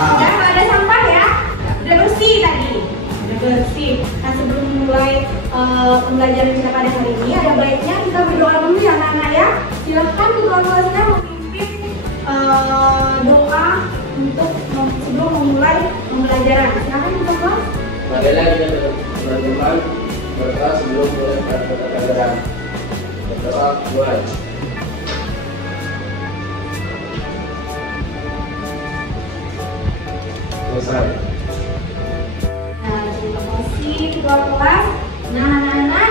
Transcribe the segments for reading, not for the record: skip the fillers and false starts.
Dan ada sampah ya. Udah bersih tadi. Udah bersih. Nah sebelum mulai pembelajaran kita pada hari ini, ada baiknya kita berdoa dulu ya anak-anak ya. Silahkan ketua kelasnya memimpin doa untuk sebelum memulai pembelajaran. Silahkan ketua kelas. Marilah kita teman-teman berdoa sebelum mulai pembelajaran. Berdoa mulai. Selesai. Nah, terima kasih ketua kelas. Nah, anak-anak,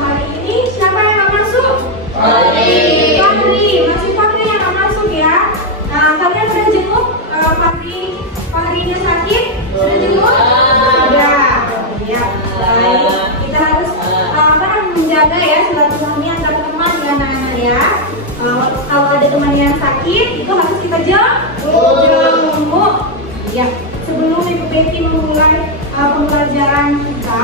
hari ini siapa yang nggak masuk? Fadri. Masih Fadri yang nggak masuk ya. Nah, kalian sudah jenguk Fadrinya sakit? Sudah jenguk? Sudah. Ya, baik. Kita harus menjaga ya silaturahmi antar teman dengan anak-anak ya. Kalau ada teman yang sakit, itu harus kita jenguk. Ya, sebelum Ibu Betty memulai pembelajaran kita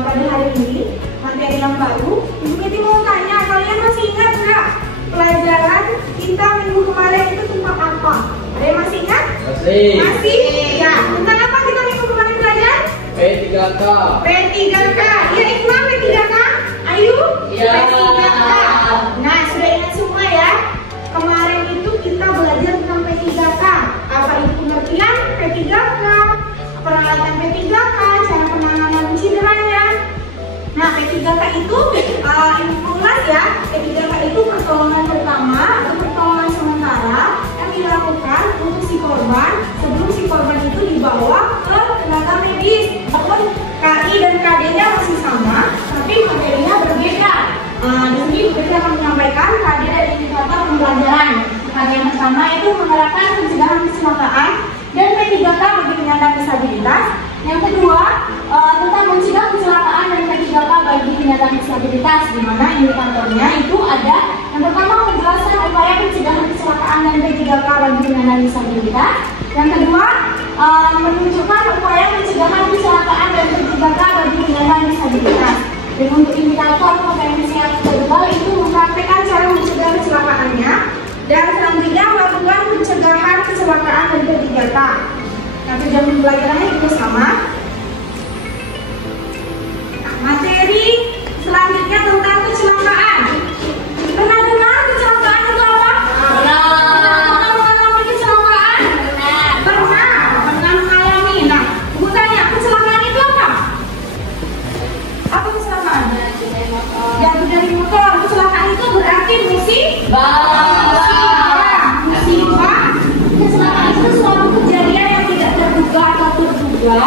pada hari ini, materi yang baru, Ibu Betty mau tanya, kalian masih ingat nggak pelajaran kita minggu kemarin itu tentang apa? Ada yang masih ingat? Masih? Ya, tentang apa kita minggu kemarin belajar? P3K. P3K. Ya, Iqbal P3K? Ayu? Ya. P3K. Nah, sudah ingat semua ya? Kemarin itu kita belajar tentang P3K. Apa itu pengertian P3K? Peralatan P3K, cara penanganan cederanya. Nah, P3K itu ulas ya. P3K itu pertolongan pertama atau pertolongan sementara yang dilakukan untuk si korban sebelum si korban itu dibawa ke tenaga medis. Walaupun KI dan KD-nya masih sama, tapi materinya berbeda. Di sini kita akan menyampaikan KD dan indikator pembelajaran. KD yang pertama itu menerapkan pencegahan kecelakaan dan P3K bagi penyandang disabilitas. Yang kedua tentang mencegah kecelakaan dan P3K bagi penyandang disabilitas, di mana indikatornya itu ada yang pertama menjelaskan upaya pencegahan kecelakaan dan P3K bagi penyandang disabilitas. Yang kedua menunjukkan upaya pencegahan kecelakaan dan P3K bagi penyandang disabilitas. Dan untuk indikator kompetensi yang kedua itu mempraktekkan cara mencegah kecelakaannya. Dan selanjutnya melakukan pencegahan kecelakaan dan P3K. Nah, tujuan pembelajarannya itu sama. Materi selanjutnya tentang kecelakaan. Pernah dengar kecelakaan itu apa? Pernah mengalami kecelakaan? Pernah mengalami. Nah, Ibu tanya, kecelakaan itu apa? Apa kecelakaan? Jatuh dari motor. Kecelakaan itu berarti musibah. Kecelakaan itu suatu kejadian yang tidak terduga atau terduga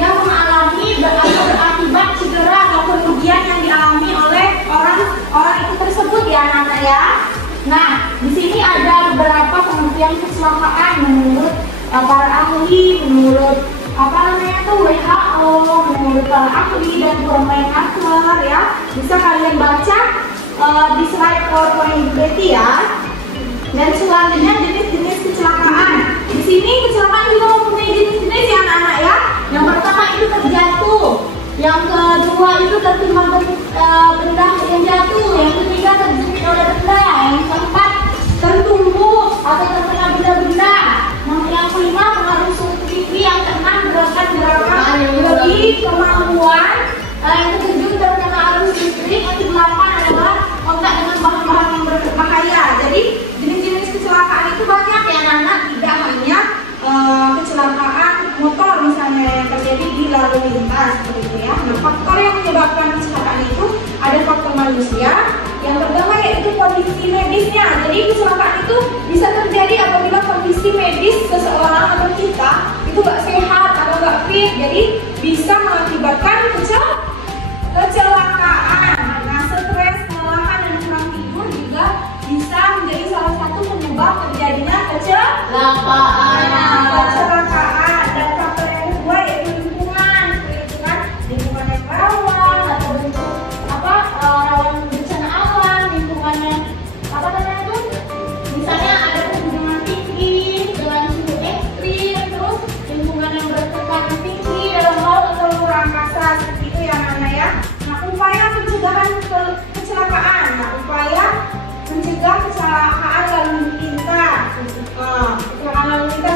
yang mengalami atau berakibat cedera atau kerugian yang dialami oleh orang itu tersebut ya anak-anak ya. Nah, di sini ada beberapa pengertian kecelakaan menurut para ahli, menurut WHO, menurut para ahli dan Permenaker ya. Bisa kalian baca di slide PowerPoint Betty ya. Dan selanjutnya jenis-jenis kecelakaan. Di sini kecelakaan juga mempunyai jenis-jenis ya anak-anak ya. Yang pertama itu terjatuh, yang kedua itu tertimpa benda yang jatuh, yang ketiga terjepit oleh benda, yang keempat tertumbuk atau terkena benda-benda, yang kelima pengaruh suhu tinggi, yang keenam gerakan lebih kemampuan, yang ketujuh terkena arus listrik, yang kedelapan adalah kontak dengan bahan-bahan yang berbahaya. Jadi kecelakaan itu banyak ya anak-anak, tidak hanya kecelakaan motor misalnya yang terjadi di lalu lintas seperti itu ya. Nah, faktor yang menyebabkan kecelakaan itu ada faktor manusia. Yang pertama yaitu kondisi medisnya. Jadi kecelakaan itu bisa terjadi apabila kondisi medis seseorang atau kita itu nggak sehat atau nggak fit, jadi bisa mengakibatkan kecelakaan. Nah, stres, kelelahan dan kurang tidur juga bisa menjadi salah satu penyebab terjadinya kecelakaan. Dan faktor yang kedua yaitu lingkungan yang rawan atau bentuk rawan bencana alam, lingkungan yang misalnya ada pergunungan tinggi dengan suhu ekstrim, terus lingkungan yang bertekanan tinggi dalam laut atau luar angkasa seperti itu ya anak-anak ya. Nah, upaya pencegahan kecelakaan. Nah, upaya mencegah kecelakaan lalu lintas. Kecelakaan lalu lintas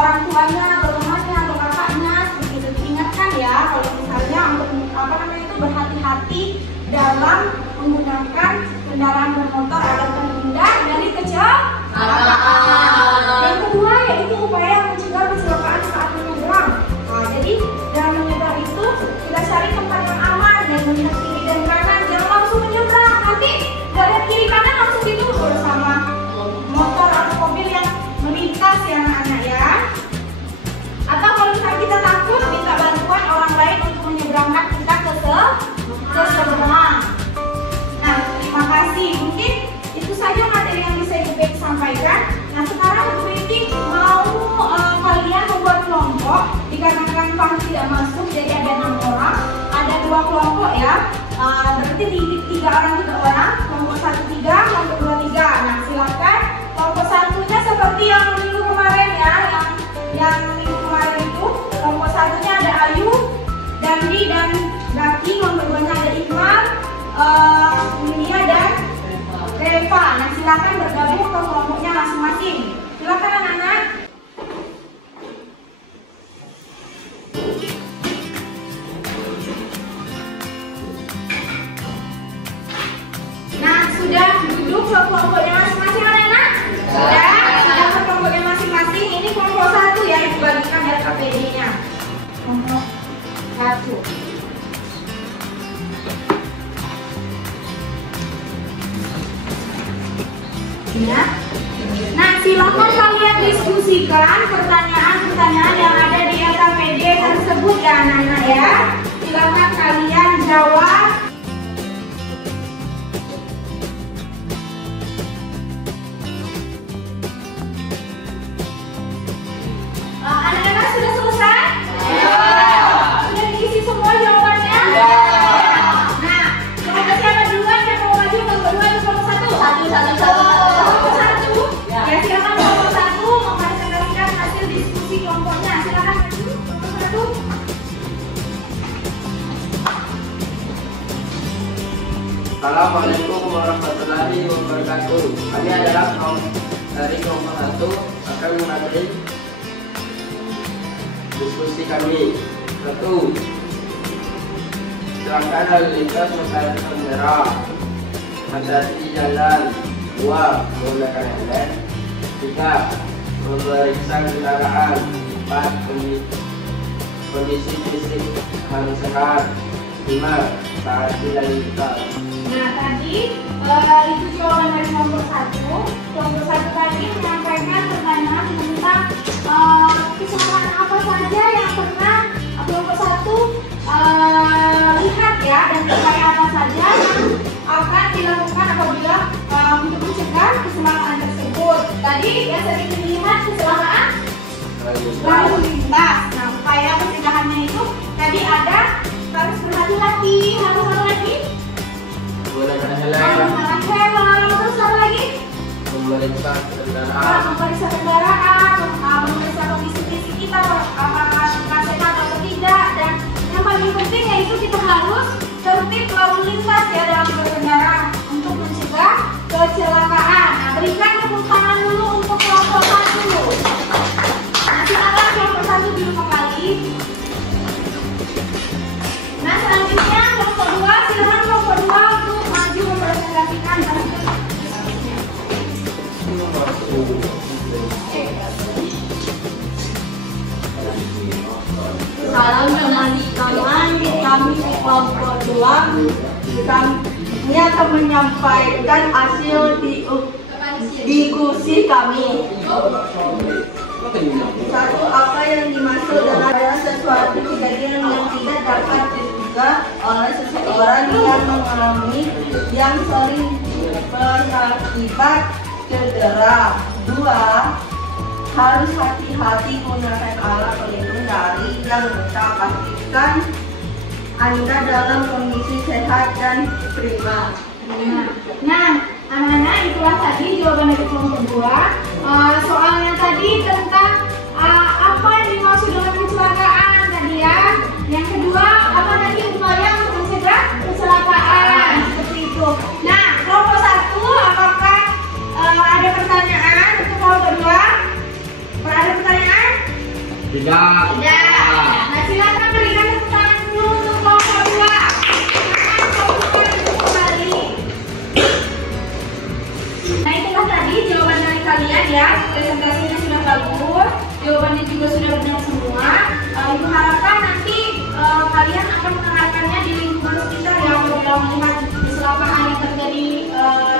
orang tuanya atau temannya atau kakaknya seperti itu. Diingatkan ya kalau misalnya untuk berhati-hati dalam menggunakan kendaraan bermotor agar terhindar dari kecelakaan. Yang kedua yaitu upaya mencegah kecelakaan saat menyeberang. Nah, jadi dalam menyeberang itu kita cari tempat yang aman dan melihat kiri dan kanan, jangan langsung menyeberang. Nanti nggak lihat kiri kanan langsung ditubruk sama motor atau mobil yang melintas ya anak-anak ya. Atau kalau misalnya kita takut, minta bantuan orang lain untuk menyeberangkan kita ke seberang. Nah, terima kasih. Mungkin itu saja materi yang bisa Ibu Betty sampaikan. Nah, sekarang Ibu Betty mau kalian membuat kelompok. Dikarenakan Fahmi tidak masuk, jadi ada 6 orang. Ada 2 kelompok ya. Berarti 3 orang. Kelompok 1 3, kelompok 2 3. Nah, silakan. Kelompok satunya seperti yang minggu kemarin ya, yang minggu kemarin itu kelompok satunya ada Ayu, Dandi dan Daki. Kelompok 2-nya ada Iqmal, Yulia dan Reva. Nah, silakan bergabung ke kelompoknya masing-masing. Silakan anak-anak. Nah, sudah duduk ke kelompoknya masing-masing anak-anak? Sudah ke kelompoknya masing-masing. Ini kelompok 1 ya, Ibu bagikan dari KPD-nya. Kelompok 1. Ya. Nah, silakan kalian diskusikan pertanyaan-pertanyaan yang ada di LKPD tersebut ya anak-anak ya. Silakan kalian jawab. Anak-anak sudah selesai? Ya. Sudah diisi semua jawabannya? Ya. Nah, kelompok siapa duluan yang mau maju? Kelompok 2 atau kelompok 1? Satu. Ya, silakan kelompok 1 mempresentasikan hasil diskusi kelompoknya. Silakan maju kelompok 1. Assalamualaikum warahmatullahi wabarakatuh. Kami adalah dari kelompok 1 akan menghadiri diskusi kami. 1. Kecelakaan lalu lintas menggunakan merah, hati-hati jalan. 2. Menggunakan helm. 3. Memeriksa kendaraan. 4. Kondisi fisik harus sehat. 5. Taati lalu lintas. Nah, tadi itu jawaban dari kelompok 1. Kelompok 1 tadi menyampaikan pertanyaan tentang kesalahan apa saja yang pernah kelompok 1 lihat ya, dan upaya apa saja yang akan dilakukan apabila untuk mencegah kecelakaan tersebut. Tadi yang sering dilihat kecelakaan lalu lintas. Nah, upaya pencegahannya itu tadi ada harus berhati-hati, harus apa lagi? Menggunakan helm. Terus apa lagi? Memeriksa kendaraan. Memeriksa kendaraan, memeriksa kondisi fisik kita, apakah sehat atau tidak, dan yang paling penting yaitu kita harus tertib lalu lintas ya dalam berkendara untuk mencegah kecelakaan. Nah, berikan tepuk tangan dulu untuk kelompok 1. Nah, silakan kelompok 1 dulu kembali. Nah, selanjutnya kelompok 2, silakan kelompok 2 untuk maju mempresentasikan hasil. Salam teman-teman, kami kelompok 2 kami akan menyampaikan hasil diskusi kami. 1. Apa yang dimaksud adalah sesuatu kejadian yang tidak dapat diduga oleh seseorang yang mengalami yang sering berakibat cedera. 2. Harus hati-hati menggunakan alat pelindung diri yang bisa pastikan Anda dalam kondisi sehat dan prima. Nah, anak-anak, itulah tadi jawaban dari kelompok 2. Soalnya tadi tentang apa yang dimaksud dengan kecelakaan tadi ya. Yang kedua, apa tadi upaya untuk mencegah kecelakaan seperti itu. Nah, kelompok 1, apakah ada pertanyaan untuk kelompok 2? Ada pertanyaan? Tidak. Nah, silakan berikan tepuk tangan dulu untuk kelompok 2. Kembali. Nah, itulah tadi jawaban dari kalian ya. Presentasinya sudah bagus, jawabannya juga sudah benar semua. Ibu harapkan nanti kalian akan menerapkannya di lingkungan sekitar ya, apabila melihat kecelakaan yang terjadi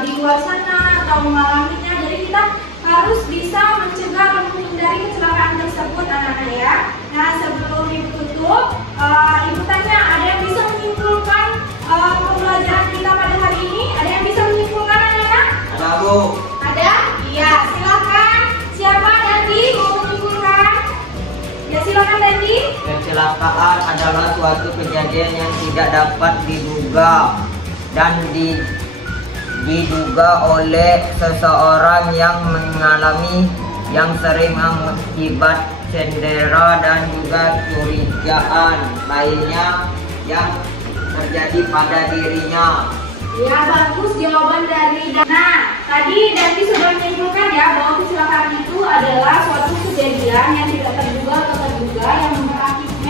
di luar sana atau mengalaminya. Jadi kita harus bisa mencegah dan menghindari kecelakaan tersebut anak-anak ya. Nah, sebelum ibu tutup, ibu tanya, ada yang bisa menyimpulkan pembelajaran kita pada hari ini? Ada yang bisa menyimpulkan anak-anak? Ada, Bu. Ada? Iya, silakan. Siapa Dandi mau menyimpulkan? Ya, silakan Dandi. Kecelakaan adalah suatu kejadian yang tidak dapat diduga dan diduga oleh seseorang yang mengalami, yang sering mengakibat cedera dan juga curigaan lainnya yang terjadi pada dirinya. Ya, bagus jawaban dari Dana. Nah, tadi Dandi sudah menyimpulkan ya bahwa kecelakaan itu adalah suatu kejadian yang tidak terduga atau terduga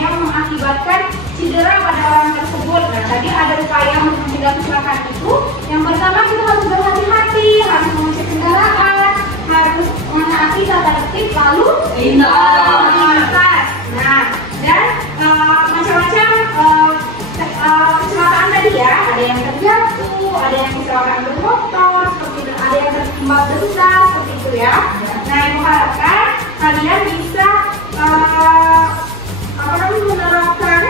yang mengakibatkan cedera pada orang tersebut. Nah, tadi ada upaya untuk mencegah kecelakaan itu. Yang pertama, kita harus berhati-hati, harus mengecek kendaraan, harus menaati tata tertib, lalu lintas. Nah, dan macam-macam kecelakaan tadi ya, ada yang terjatuh, ada yang kecelakaan bermotor, seperti itu, ada yang tertimpa benda, seperti itu ya. Nah, ibu harapkan kalian bisa menerapkan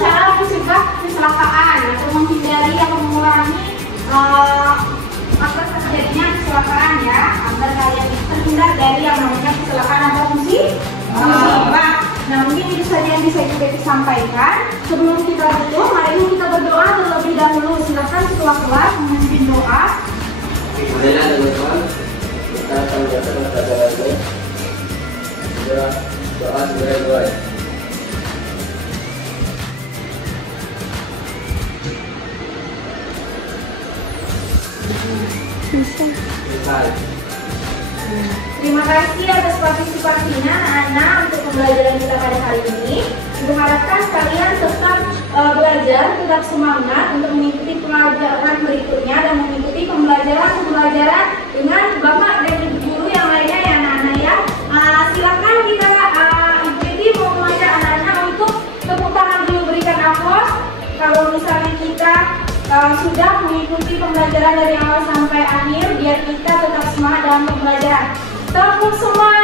cara mencegah kecelakaan atau menghindari atau mengurangi agar terjadinya kecelakaan ya, agar kalian terhindar dari yang namanya kecelakaan atau musibah. Nah, mungkin itu saja yang bisa kita sampaikan. Sebelum kita tutup, mari kita berdoa terlebih dahulu. Silakan setelah kelas memimpin doa. Bolehlah teman-teman, kita akan membaca pelajaran doa sebagai doa. Terima kasih atas partisipasinya anak-anak untuk pembelajaran kita pada hari ini. Ibu harapkan kalian tetap belajar, tetap semangat untuk mengikuti pelajaran berikutnya dan mengikuti pembelajaran dengan bapak dan ibu guru yang lainnya ya anak-anak ya. Silakan kita Ibu Titi mau mengajak anak-anak untuk tepuk tangan dulu, berikan aplaus. Kalau misalnya kita sudah mengikuti pembelajaran dari awal sampai akhir, biar kita tetap semangat dalam pembelajaran. Tepuk semua.